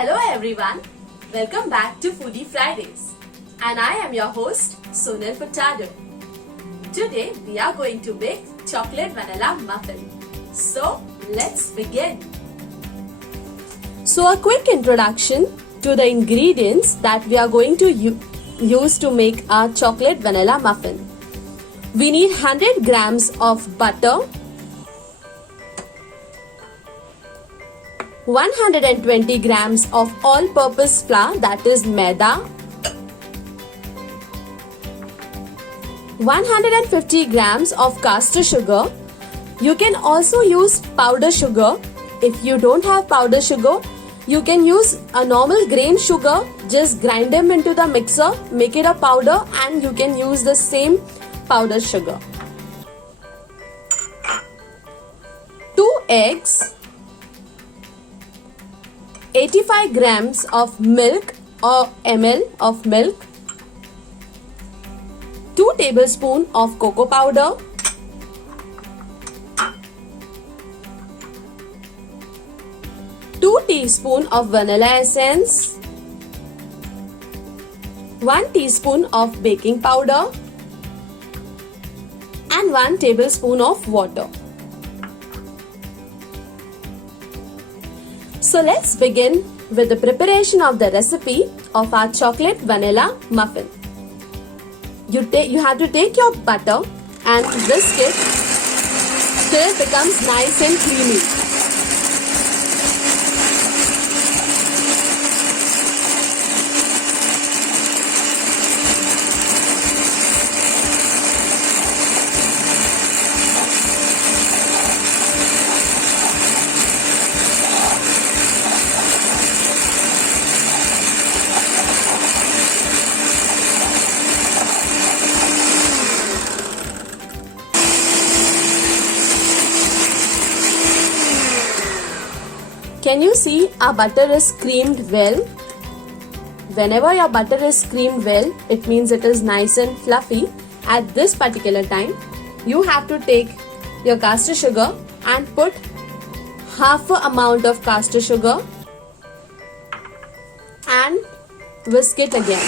Hello everyone, welcome back to Foodie Fridays and I am your host Sonal Furtado. Today we are going to bake chocolate vanilla muffin. So let's begin. So a quick introduction to the ingredients that we are going to use to make our chocolate vanilla muffin. We need 100 grams of butter, 120 grams of all-purpose flour, that is maida, 150 grams of caster sugar. You can also use powder sugar. If you don't have powder sugar, you can use a normal grain sugar. Just grind them into the mixer, make it a powder, and you can use the same powder sugar. 2 eggs, 85 grams of milk or ml of milk, 2 tablespoons of cocoa powder, 2 teaspoons of vanilla essence, 1 teaspoon of baking powder, and 1 tablespoon of water. So let's begin with the preparation of the recipe of our chocolate vanilla muffin. You have to take your butter and whisk it till it becomes nice and creamy. Can you see our butter is creamed well? Whenever your butter is creamed well, it means it is nice and fluffy. At this particular time, you have to take your caster sugar and put half an amount of caster sugar and whisk it again.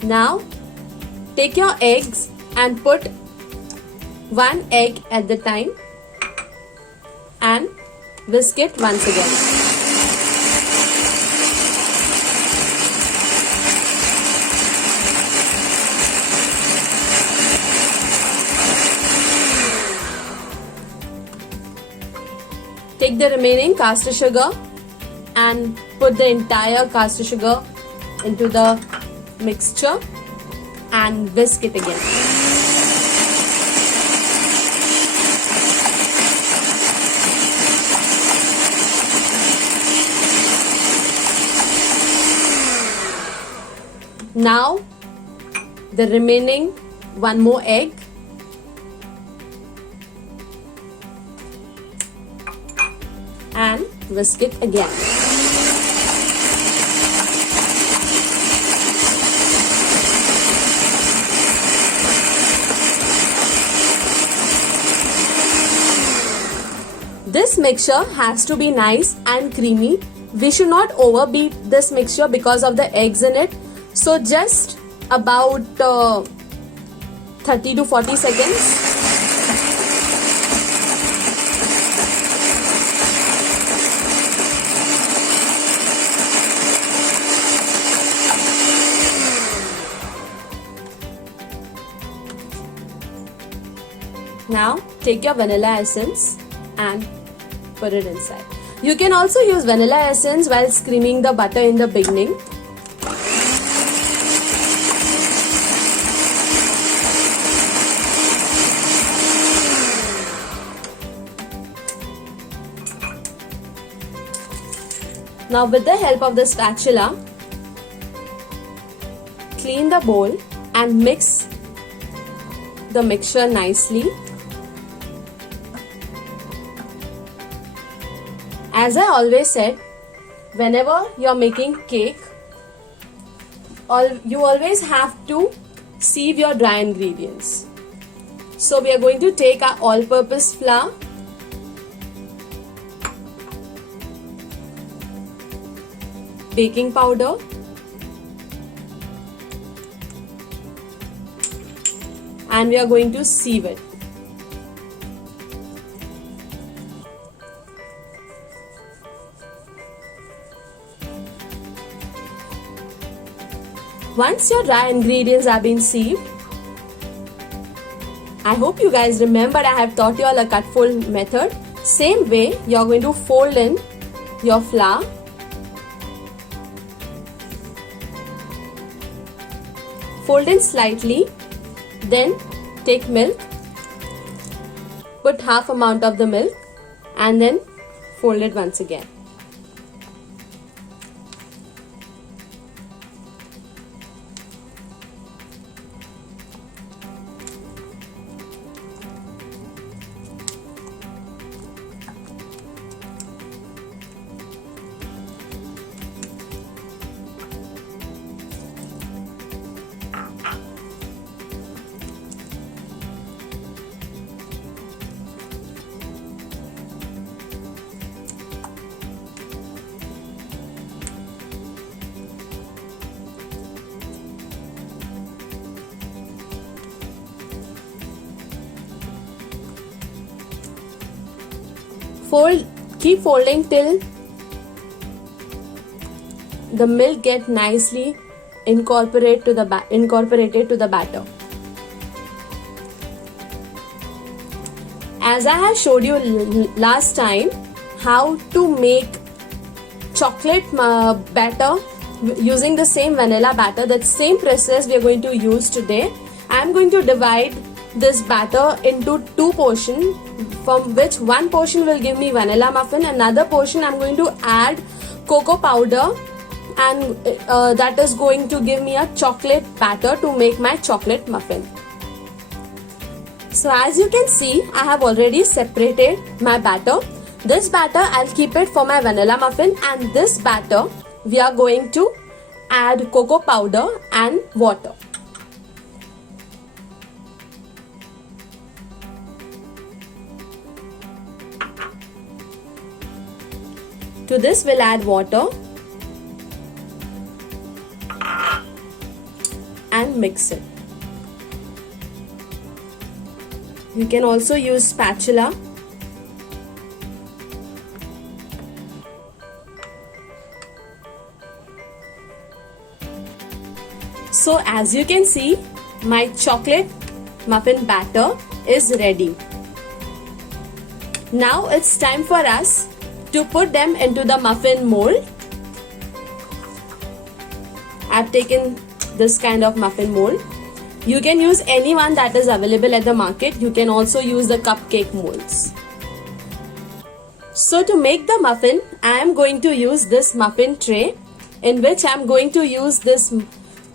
Now, take your eggs and put 1 egg at the time and whisk it once again. Take the remaining caster sugar and put the entire caster sugar into the mixture and whisk it again. Now the remaining 1 more egg and whisk it again. This mixture has to be nice and creamy. We should not overbeat this mixture because of the eggs in it. So just about 30 to 40 seconds. Now take your vanilla essence and put it inside. You can also use vanilla essence while creaming the butter in the beginning. Now with the help of the spatula, clean the bowl and mix the mixture nicely. As I always said, whenever you're making cake, you always have to sieve your dry ingredients. So we are going to take our all-purpose flour, baking powder, and we are going to sieve it. Once your dry ingredients have been sieved, I hope you guys remember I have taught you all a cut fold method. Same way, you are going to fold in your flour, fold in slightly, then take milk, put half amount of the milk and then fold it once again. Keep folding till the milk get nicely incorporated to the batter. As I have showed you last time how to make chocolate batter using the same vanilla batter, that same process we are going to use today. I am going to divide this batter into two portions, from which one portion will give me vanilla muffin, another portion I am going to add cocoa powder, and that is going to give me a chocolate batter to make my chocolate muffin. So as you can see, I have already separated my batter. This batter I'll keep it for my vanilla muffin, and this batter we are going to add cocoa powder and water. To this we'll add water and mix it. You can also use spatula. So as you can see, my chocolate muffin batter is ready. Now it's time for us to put them into the muffin mold. I've taken this kind of muffin mold. You can use any one that is available at the market. You can also use the cupcake molds. So to make the muffin, I am going to use this muffin tray, in which I am going to use this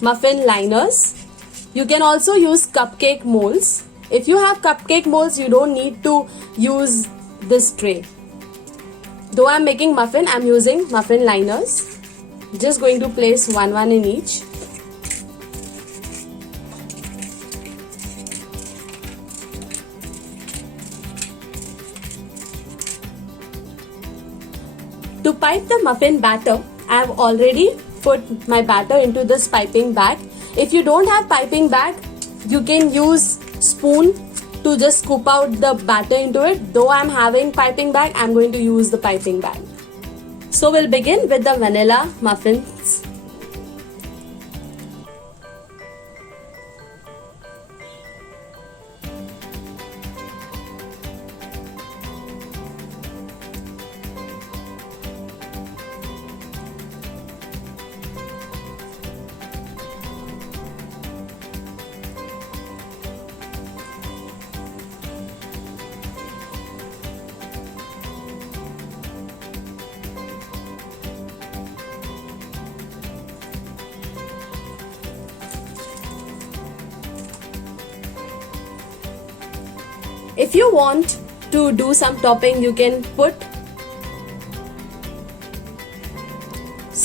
muffin liners. You can also use cupcake molds. If you have cupcake molds, you don't need to use this tray. Though I am making muffin, I am using muffin liners. Just going to place one in each. To pipe the muffin batter, I have already put my batter into this piping bag. If you don't have piping bag, you can use spoon to just scoop out the batter into it. Though I am having piping bag, I am going to use the piping bag. So we'll begin with the vanilla muffins. If you want to do some topping, you can put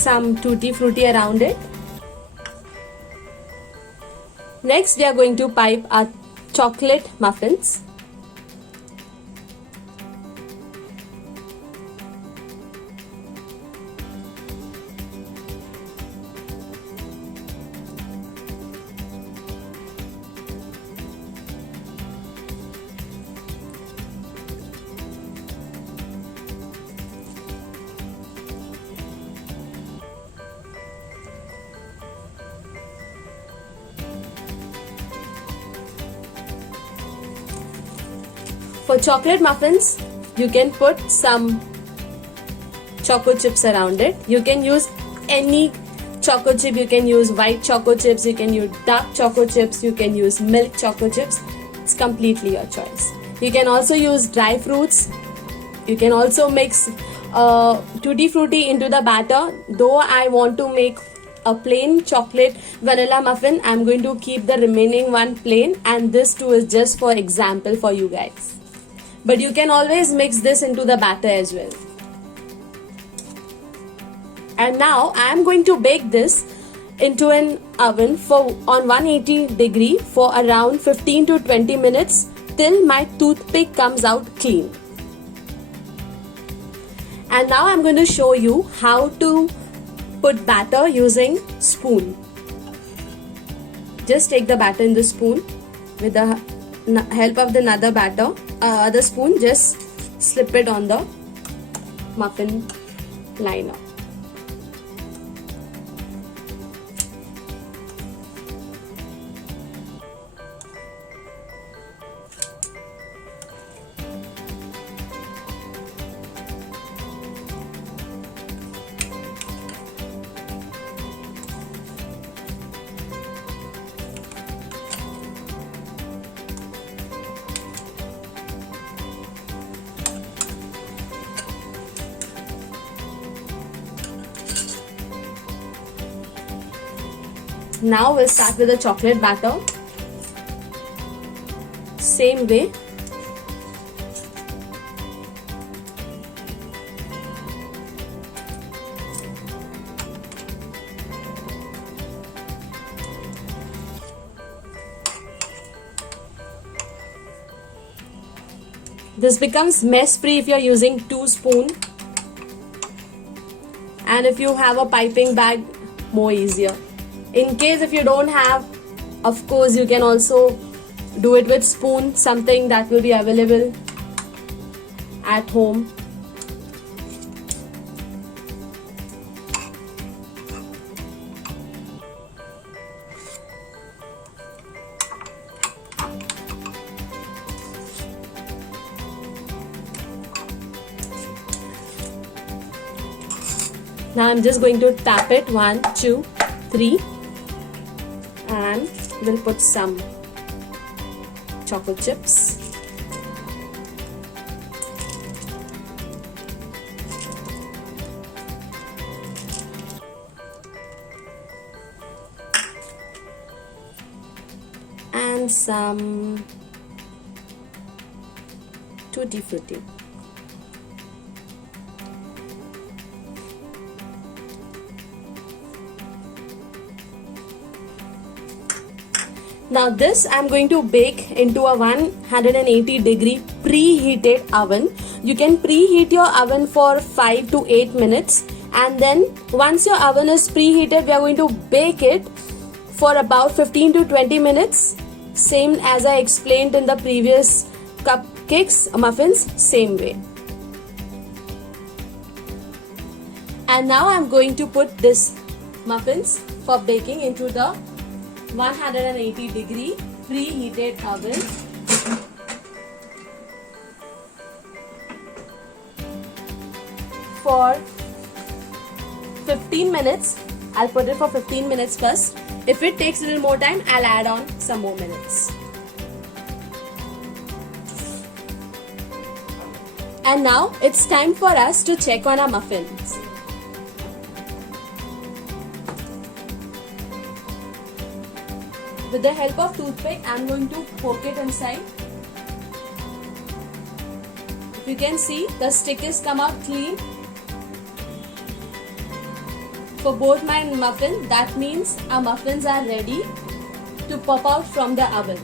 some tutti frutti around it. Next, we are going to pipe our chocolate muffins. For chocolate muffins, you can put some choco chips around it. You can use any choco chip. You can use white choco chips. You can use dark choco chips. You can use milk choco chips. It's completely your choice. You can also use dry fruits. You can also mix tutti frutti into the batter. Though I want to make a plain chocolate vanilla muffin, I'm going to keep the remaining one plain, and this too is just for example for you guys. But you can always mix this into the batter as well. And now I am going to bake this into an oven on 180 degree for around 15 to 20 minutes till my toothpick comes out clean. And now I'm going to show you how to put batter using spoon. Just take the batter in the spoon with the help of the other spoon. Just slip it on the muffin liner. Now we'll start with the chocolate batter. Same way. This becomes mess free if you're using 2 spoons, and if you have a piping bag, more easier. In case if you don't have, of course you can also do it with spoon, something that will be available at home. Now I'm just going to tap it 1, 2, 3. And we'll put some chocolate chips. And some tutti frutti. Now this I'm going to bake into a 180 degree preheated oven. You can preheat your oven for 5 to 8 minutes, and then once your oven is preheated, we are going to bake it for about 15 to 20 minutes. Same as I explained in the previous cupcakes, muffins, same way. And now I'm going to put this muffins for baking into the 180 degree preheated oven for 15 minutes. I'll put it for 15 minutes first. If it takes a little more time, I'll add on some more minutes. And now it's time for us to check on our muffins. With the help of toothpick, I'm going to poke it inside. If you can see, the stick is come out clean. for both my muffins. That means our muffins are ready to pop out from the oven.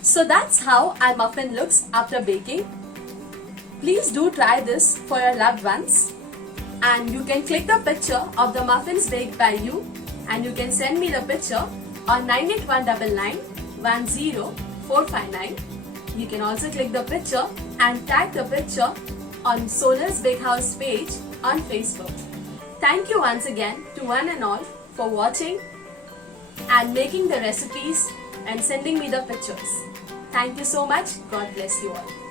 So that's how our muffin looks after baking. Please do try this for your loved ones, and you can click the picture of the muffins baked by you, and you can send me the picture on 9819910459. You can also click the picture and tag the picture on Sonal's Bakehouse page on Facebook. Thank you once again to one and all for watching and making the recipes and sending me the pictures. Thank you so much. God bless you all.